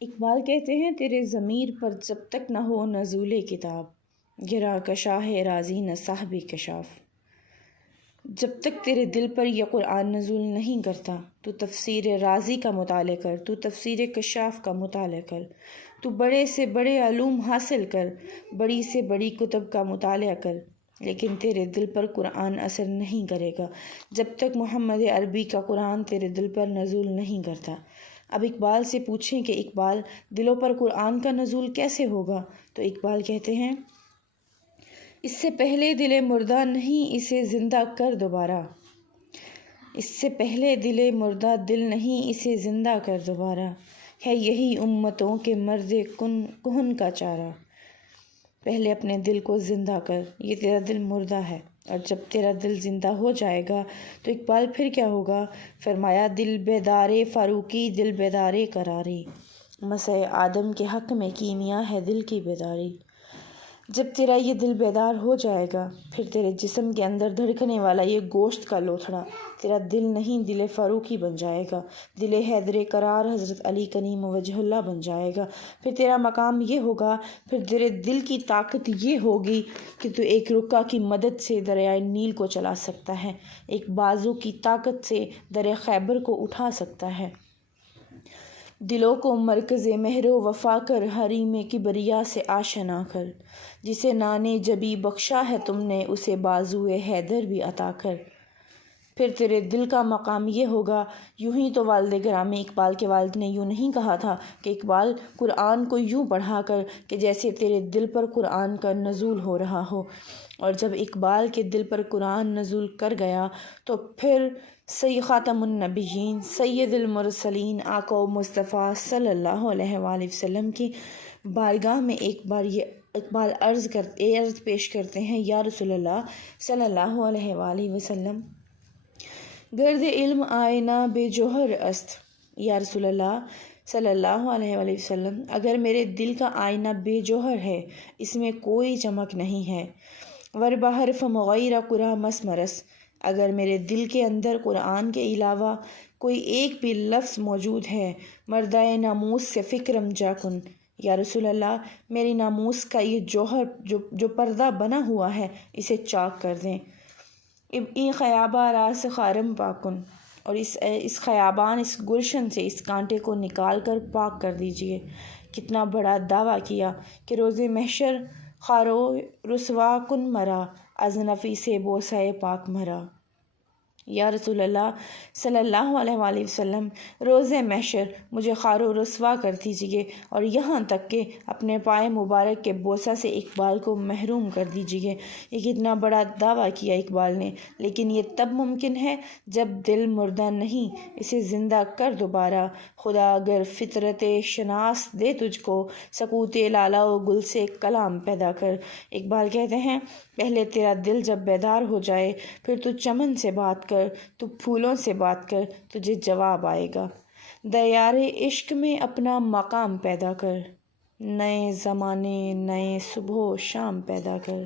اقبال کہتے ہیں تیرے ضمیر پر جب تک نہ ہو نزول کتاب، گرا کشاہ راضی نہ صاحب کشاف۔ جب تک تیرے دل پر یہ قرآن نزول نہیں کرتا، تو تفسیر رازی کا مطالعہ کر، تو تفسیر کشاف کا مطالعہ کر، تو بڑے سے بڑے علوم حاصل کر، بڑی سے بڑی کتب کا مطالعہ کر، لیکن تیرے دل پر قرآن اثر نہیں کرے گا جب تک محمد عربی کا قرآن تیرے دل پر نزول نہیں کرتا۔ اب اقبال سے پوچھیں کہ اقبال دلوں پر قرآن کا نزول کیسے ہوگا؟ تو اقبال کہتے ہیں اس سے پہلے دل مردہ نہیں اسے زندہ کر دوبارہ، اس سے پہلے دل مردہ دل نہیں اسے زندہ کر دوبارہ، ہے یہی امتوں کے مرد کہن کا چارہ۔ پہلے اپنے دل کو زندہ کر، یہ تیرا دل مردہ ہے، اور جب تیرا دل زندہ ہو جائے گا تو اقبال پھر کیا ہوگا؟ فرمایا دل بیدار فاروقی دل بیدار قراری، مسح آدم کے حق میں کیمیا ہے دل کی بیداری۔ جب تیرا یہ دل بیدار ہو جائے گا، پھر تیرے جسم کے اندر دھڑکنے والا یہ گوشت کا لوتھڑا تیرا دل نہیں دل فاروقی بن جائے گا، دل حیدر قرار حضرت علی کریم وجہ اللہ بن جائے گا۔ پھر تیرا مقام یہ ہوگا، پھر تیرے دل کی طاقت یہ ہوگی کہ تو ایک رکا کی مدد سے دریائے نیل کو چلا سکتا ہے، ایک بازو کی طاقت سے دریا خیبر کو اٹھا سکتا ہے۔ دلوں کو مرکز مہر و وفا کر، حریم کبریا سے آشنا کر، جسے نانے جبی بخشا ہے تم نے اسے بازوئے حیدر بھی عطا کر۔ پھر تیرے دل کا مقام یہ ہوگا۔ یوں ہی تو والد گرامی اقبال کے والد نے یوں نہیں کہا تھا کہ اقبال قرآن کو یوں پڑھا کر کہ جیسے تیرے دل پر قرآن کا نزول ہو رہا ہو، اور جب اقبال کے دل پر قرآن نزول کر گیا تو پھر خاتم النبیین سید المرسلین آقا و مصطفیٰ صلی اللہ علیہ وآلہ وسلم کی بارگاہ میں ایک بار یہ اقبال عرض پیش کرتے ہیں، یا رسول اللہ صلی اللہ علیہ وآلہ وسلم، گرد علم آئینہ بے جوہر است۔ یا رسول اللہ صلی اللہ علیہ وآلہ وسلم، اگر میرے دل کا آئینہ بے جوہر ہے، اس میں کوئی چمک نہیں ہے، ور بحرف مغیر قرآ مسمرس، اگر میرے دل کے اندر قرآن کے علاوہ کوئی ایک بھی لفظ موجود ہے، مردائے ناموس سے فکرم جاکن، یا رسول اللہ میری ناموس کا یہ جوہر جو پردہ بنا ہوا ہے اسے چاک کر دیں، این خیابہ راس خارم پاکن، اور اس خیابان اس گلشن سے اس کانٹے کو نکال کر پاک کر دیجئے۔ کتنا بڑا دعویٰ کیا کہ روز محشر خارو رسوا کن مرا، از نفیس بوسہ پاک مرا۔ یا رسول اللہ صلی اللہ علیہ وآلہ وسلم، روز محشر مجھے خار و رسوا کر دیجئے، اور یہاں تک کہ اپنے پائے مبارک کے بوسہ سے اقبال کو محروم کر دیجئے۔ یہ کتنا بڑا دعویٰ کیا اقبال نے، لیکن یہ تب ممکن ہے جب دل مردہ نہیں، اسے زندہ کر دوبارہ۔ خدا اگر فطرت شناس دے تجھ کو، سکوت لالا و گل سے کلام پیدا کر۔ اقبال کہتے ہیں پہلے تیرا دل جب بیدار ہو جائے، پھر تو چمن سے بات کر، تو پھولوں سے بات کر، تجھے جواب آئے گا۔ دیار عشق میں اپنا مقام پیدا کر، نئے زمانے نئے صبح و شام پیدا کر۔